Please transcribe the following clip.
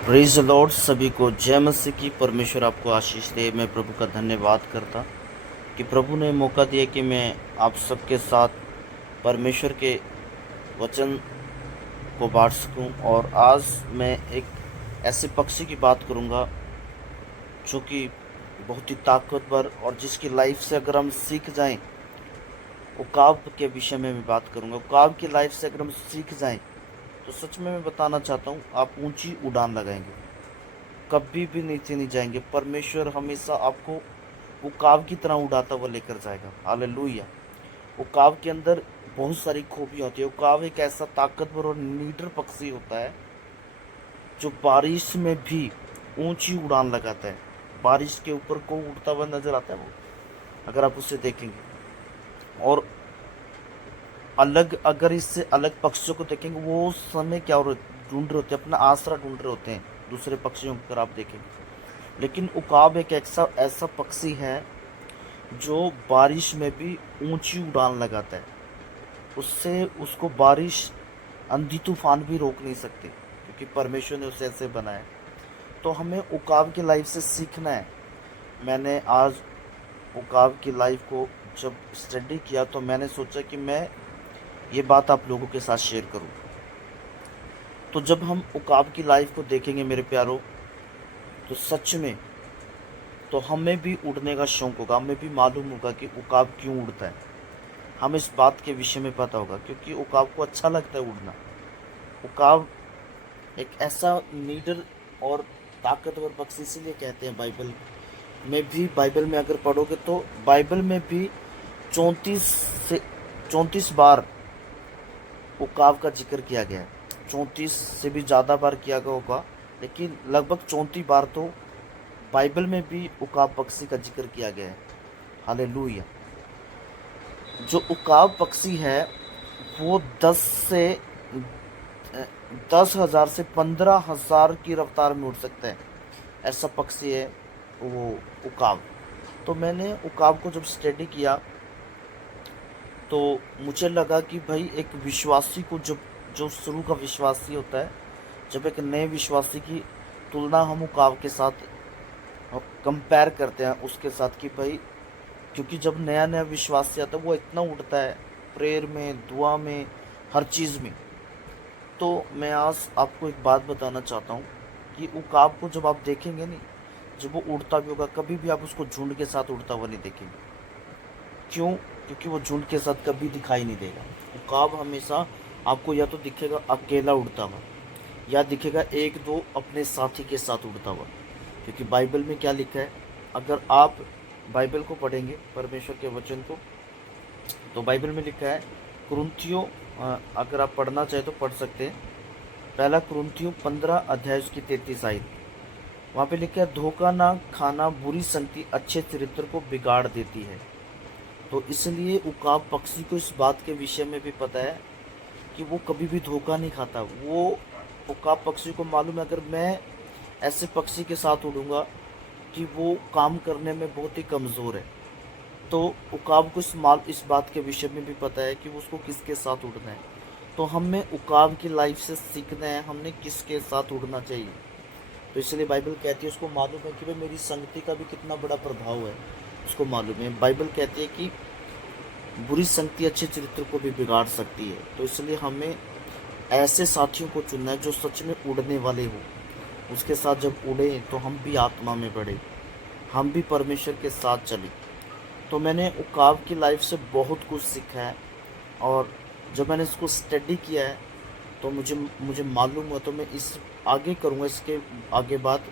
Praise the Lord. सभी को जय मसीह की। परमेश्वर आपको आशीष दे। मैं प्रभु का धन्यवाद करता कि प्रभु ने मौका दिया कि मैं आप सबके साथ परमेश्वर के वचन को बांट सकूं। और आज मैं एक ऐसे पक्षी की बात करूंगा जो कि बहुत ही ताकतवर और जिसकी लाइफ से अगर हम सीख जाएं, उकाब के विषय में मैं बात करूंगा। उकाब की लाइफ से अगर हम सीख जाएं तो सच में मैं बताना चाहता हूं, आप ऊंची उड़ान लगाएंगे, कभी भी नीचे नहीं जाएंगे। परमेश्वर हमेशा आपको उकाब की तरह उड़ाता हुआ लेकर जाएगा। हालेलुया। उकाब के अंदर बहुत सारी खूबियाँ होती है। उकाब एक ऐसा ताकतवर और नीडर पक्षी होता है जो बारिश में भी ऊंची उड़ान लगाता है। बारिश के ऊपर को उड़ता हुआ नजर आता है वो, अगर आप उसे देखेंगे। और अलग अगर इससे अलग पक्षियों को देखेंगे, वो उस समय क्या ढूंढ रहे होते हैं, अपना आसरा ढूंढ रहे होते हैं दूसरे पक्षियों को, अगर आप देखेंगे। लेकिन उकाब एक ऐसा ऐसा पक्षी है जो बारिश में भी ऊंची उड़ान लगाता है। उससे उसको बारिश, आंधी तूफान भी रोक नहीं सकते, क्योंकि परमेश्वर ने उसे ऐसे बनाया। तो हमें उकाब की लाइफ से सीखना है। मैंने आज उकाब की लाइफ को जब स्टडी किया तो मैंने सोचा कि मैं ये बात आप लोगों के साथ शेयर करूं। तो जब हम उकाब की लाइफ को देखेंगे मेरे प्यारों, तो सच में तो हमें भी उड़ने का शौक होगा। हमें भी मालूम होगा कि उकाब क्यों उड़ता है। हमें इस बात के विषय में पता होगा, क्योंकि उकाब को अच्छा लगता है उड़ना। उकाब एक ऐसा नीडर और ताकतवर पक्षी इसीलिए कहते हैं। बाइबल में अगर पढ़ोगे तो बाइबल में भी 34 से 34 बार उकाब का जिक्र किया गया है। 34 से भी ज़्यादा बार किया गया होगा, लेकिन लगभग 34 बार तो बाइबल में भी उकाब पक्षी का जिक्र किया गया है। हालेलुया। जो उकाब पक्षी है वो 10,000 से 15,000 की रफ्तार में उड़ सकता है। ऐसा पक्षी है वो उकाब। तो मैंने उकाब को जब स्टडी किया तो मुझे लगा कि भाई एक विश्वासी को, जब जो शुरू का विश्वासी होता है, जब एक नए विश्वासी की तुलना हम उकाब के साथ कंपेयर करते हैं उसके साथ, कि भाई क्योंकि जब नया नया विश्वासी आता है वो इतना उठता है प्रेयर में, दुआ में, हर चीज़ में। तो मैं आज आपको एक बात बताना चाहता हूँ कि उकाब को जब आप देखेंगे नहीं, जब वो उड़ता भी होगा, कभी भी आप उसको झुंड के साथ उड़ता हुआ नहीं देखेंगे। क्यों? क्योंकि वो झुंड के साथ कभी दिखाई नहीं देगा। उकाब हमेशा आपको या तो दिखेगा अकेला उड़ता हुआ, या दिखेगा एक दो अपने साथी के साथ उड़ता हुआ। क्योंकि बाइबल में क्या लिखा है, अगर आप बाइबल को पढ़ेंगे, परमेश्वर के वचन को, तो बाइबल में लिखा है कुरिन्थियों, अगर आप पढ़ना चाहें तो पढ़ सकते हैं। पहला कुरिन्थियों 15 अध्याय उसकी 33 आयत। वहाँ पे लिखा है, धोखा ना खाना बुरी संगति अच्छे चरित्र को बिगाड़ देती है। तो इसलिए उकाब पक्षी को इस बात के विषय में भी पता है कि वो कभी भी धोखा नहीं खाता। वो उकाब पक्षी को मालूम है, अगर मैं ऐसे पक्षी के साथ उड़ूंगा कि वो काम करने में बहुत ही कमज़ोर है। तो उकाब को इस बात के विषय में भी पता है कि उसको किसके साथ उड़ना है। तो हमें उकाब की लाइफ से सीखना है, हमने किसके साथ उड़ना चाहिए। तो इसलिए बाइबल कहती है, उसको मालूम है कि भाई मेरी संगति का भी कितना बड़ा प्रभाव है, उसको मालूम है। बाइबल कहती है कि बुरी संगति अच्छे चरित्र को भी बिगाड़ सकती है। तो इसलिए हमें ऐसे साथियों को चुनना है जो सच में उड़ने वाले हो। उसके साथ जब उड़े तो हम भी आत्मा में बढ़े, हम भी परमेश्वर के साथ चले। तो मैंने उकाब की लाइफ से बहुत कुछ सीखा है। और जब मैंने इसको स्टडी किया है तो मुझे मुझे मालूम हुआ, तो मैं इस आगे करूँगा, इसके आगे बात